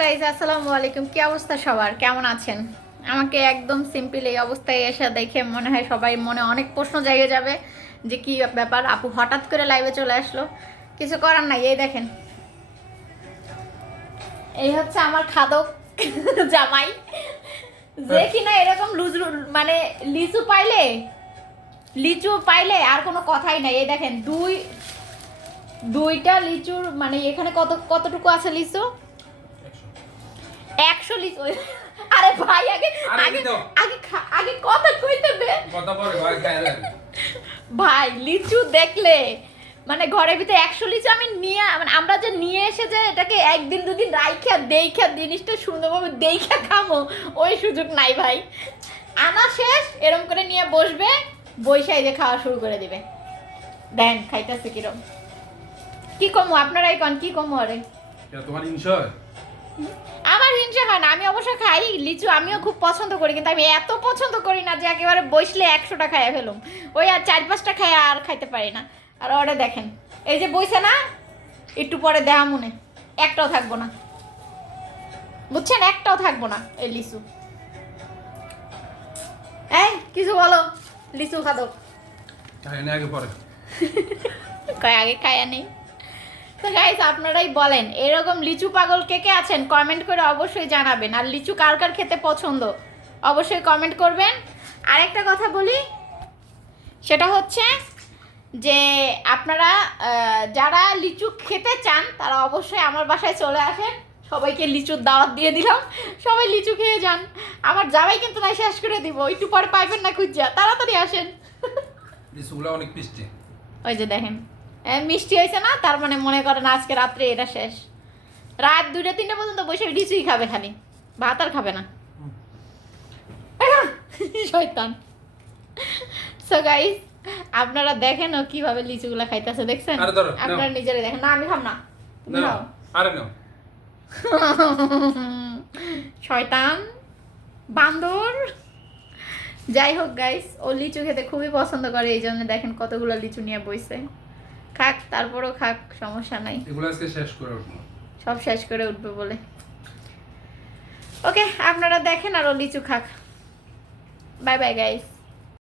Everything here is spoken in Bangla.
গাইজ আসসালামু আলাইকুম। কি অবস্থা সবার, কেমন আছেন? আমাকে একদম সিম্পল এই অবস্থায় এসে দেখে মনে হয় সবাই মনে অনেক প্রশ্ন জাগে যাবে যে কি ব্যাপার, আপু হঠাৎ করে লাইভে চলে আসলো। কিছু করার নাই, এই দেখেন, এই হচ্ছে আমার খাদক জামাই, যে কিনা এরকম মানে লিচু পাইলে আর কোনো কথাই নাই। এই দেখেন দুইটা লিচুর মানে এখানে কতটুকু আছে লিচু? 100 লিচু। আরে ভাই আগে আগে আগে আগে কথা কইতে দে, কথা পরে ভাই খাইলেন। ভাই লিচু দেখলে মানে ঘরের ভিতরে 100 লিচু আমি নিয়ে মানে আমরা যে নিয়ে এসে যে এটাকে একদিন দুদিন রাইখা দেইখা জিনিসটা সুন্দরভাবে দেইখা খামো, ওই সুযোগ নাই ভাই। আনা শেষ এরকম করে নিয়ে বসবে, বৈশাই যে খাওয়া শুরু করে দিবে। দেন খাইতেছে কিরম, কি কমো আপনারাই কন, কি কমো? আরে তোমার হিংসা? আমার হিংসা হয় না, আমি অবশ্য খাই লিচু, আমিও খুব পছন্দ করি, কিন্তু আমি এত পছন্দ করি না যে একেবারে বসলে 100টা খাইয়া ফেলুম। ওই আর 4-5টা খাই আর খাইতে পারি না। আর ওরে দেখেন এই যে বইছে না, একটু পরে দেহা মনে একটাও থাকবো না, বুঝছেন? একটাও থাকবো না এই লিচু। এই কিছু বলো, লিচু খাদো। আগে পরে আগে খায়া নেই তো গাইস, আপনারাই বলেন এরকম লিচু পাগল কে কে আছেন, কমেন্ট করে অবশ্যই জানাবেন। আর লিচু কার কার খেতে পছন্দ অবশ্যই কমেন্ট করবেন। আর একটা কথা বলি, সেটা হচ্ছে যে আপনারা যারা লিচু খেতে চান তারা অবশ্যই আমার বাসায় চলে আসেন। সবাইকে লিচুর দাওয়াত দিয়ে দিলাম, সবাই লিচু খেয়ে যান। আমার যাওয়াই কিন্তু নাই, শেষ করে দিব, একটু পরে পাইবেন না খুঁজা, তাড়াতাড়ি আসেন। লিচুগুলো অনেক মিষ্টি। ওই যে দেখেন মিষ্টি হয়েছে না, তার মানে মনে করেন আজকে রাত্রে এটা শেষ। রাত 2টা-3টা পর্যন্ত বসে লিচুই খাবে, খালি ভাত আর খাবে না। শয়তান। সো গাইস আপনারা দেখেন ও কিভাবে লিচুগুলা খাইতেছে, দেখছেন? আপনারা নিজেরাই দেখেন। না আমি খাব না, তুমি খাও। আরে নাও। শয়তান বান্দর। যাই হোক গাইস, ও লিচু খেতে খুবই পছন্দ করে, এই জন্য দেখেন কতগুলো লিচু নিয়ে বইছে। খাক, তারপরও খাক, সমস্যা নাই। এগুলো আজকে শেষ করে উঠবো, সব শেষ করে উঠবে বলে। ওকে আপনারা দেখেন আর ও লিচু খাক। Bye bye guys.